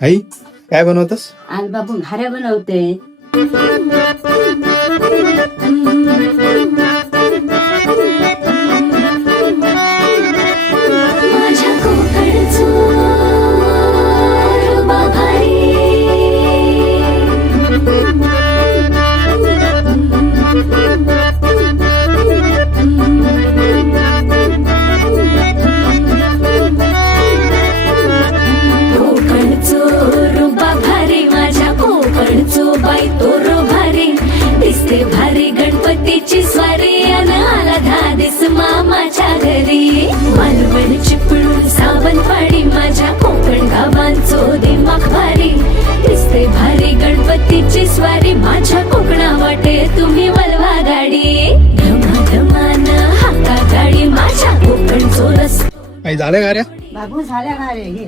आई काय बनवतस? आज बाबू घाऱ्या बनवते. माझ्या कोकणचो बाभारी कोकणचो रुबा भारी माझ्या कोकणचो बाई तो रो भारी दिसते भारी गणपतीची स्वारी अन आला धादिस मामाच्या घरी मालवण चिपळूण सावंतवाडी माझ्या कोकण गावांचो दिमाग भारी दिसते भारी गणपतीची स्वारी माझ्या कोकणा वाटे तुम्ही वलवा गाडी धमाधमान हाका गाडी माझ्या कोकणचो रस. आई झाल्या गाड्या? बाबू झाल्या घारे घे.